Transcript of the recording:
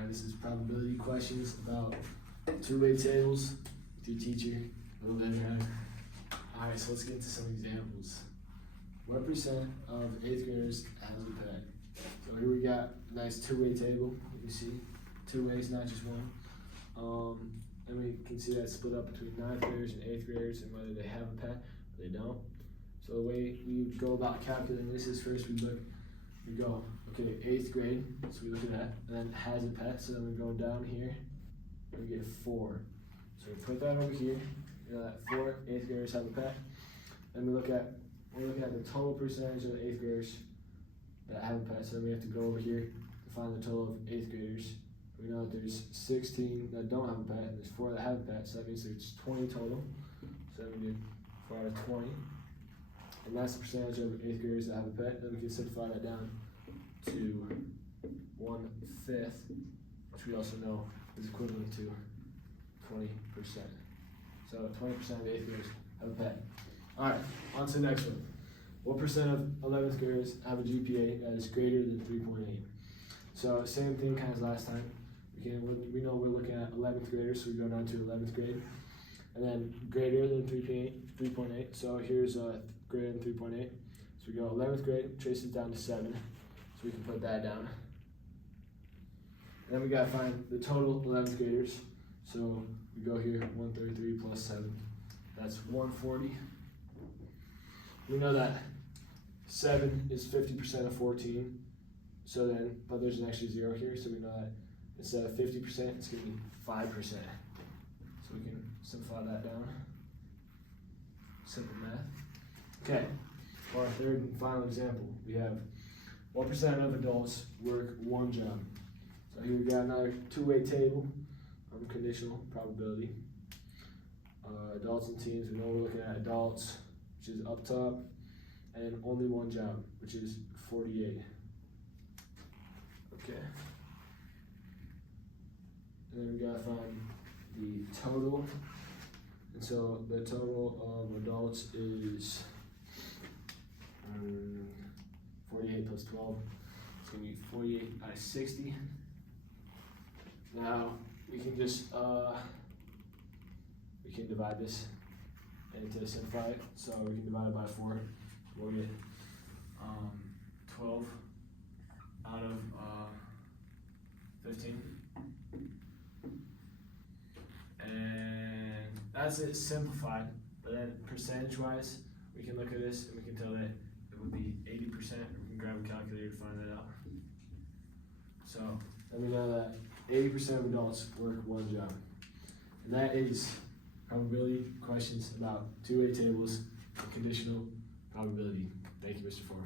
Alright, this is probability questions about two-way tables with your teacher, a little bit of. Alright, so let's get into some examples. What percent of 8th graders has a pet? So here we got a nice two-way table, you see, two ways, not just one. And we can see that split up between 9th graders and 8th graders and whether they have a pet or they don't. So the way we go about calculating this is first we go, okay, 8th grade, so we look at that, and then has a pet, so then we go down here, and we get 4. So we put that over here, you know that 4 8th graders have a pet, and we're looking at the total percentage of the 8th graders that have a pet, so then we have to go over here to find the total of 8th graders. We know that there's 16 that don't have a pet, and there's 4 that have a pet, so that means there's 20 total, so then we do 4 out of 20. And that's the percentage of 8th graders that have a pet. Then we can simplify that down to 1/5, which we also know is equivalent to 20%. So 20% of 8th graders have a pet. Alright, on to the next one. What percent of 11th graders have a GPA that is greater than 3.8? So same thing kind of as last time. We know we're looking at 11th graders, so we go down to 11th grade. And then greater than 3.8. So here's greater than 3.8. So we go 11th grade, trace it down to 7. So we can put that down. And then we gotta find the total 11th graders. So we go here, 133 plus 7. That's 140. We know that 7 is 50% of 14. So then, but there's an extra 0 here, so we know that instead of 50%, it's gonna be 5%. So we can simplify that down. Simple math. Okay, for our third and final example, we have what percent of adults work one job? So here we got another two-way table, conditional probability. Adults and teens, we know we're looking at adults, which is up top, and only one job, which is 48. Okay. And then we gotta find the total. And so the total of adults is 48 plus 12. It's gonna be 48 out of 60. Now we can just we can divide this and to simplify it. So we can divide it by 4. We'll get 12 out of 15. And that's it simplified, but then percentage-wise, we can look at this and we can tell that it would be 80%. We can grab a calculator to find that out. So then we know that 80% of adults work one job. And that is probability questions about two-way tables and conditional probability. Thank you, Mr. Four.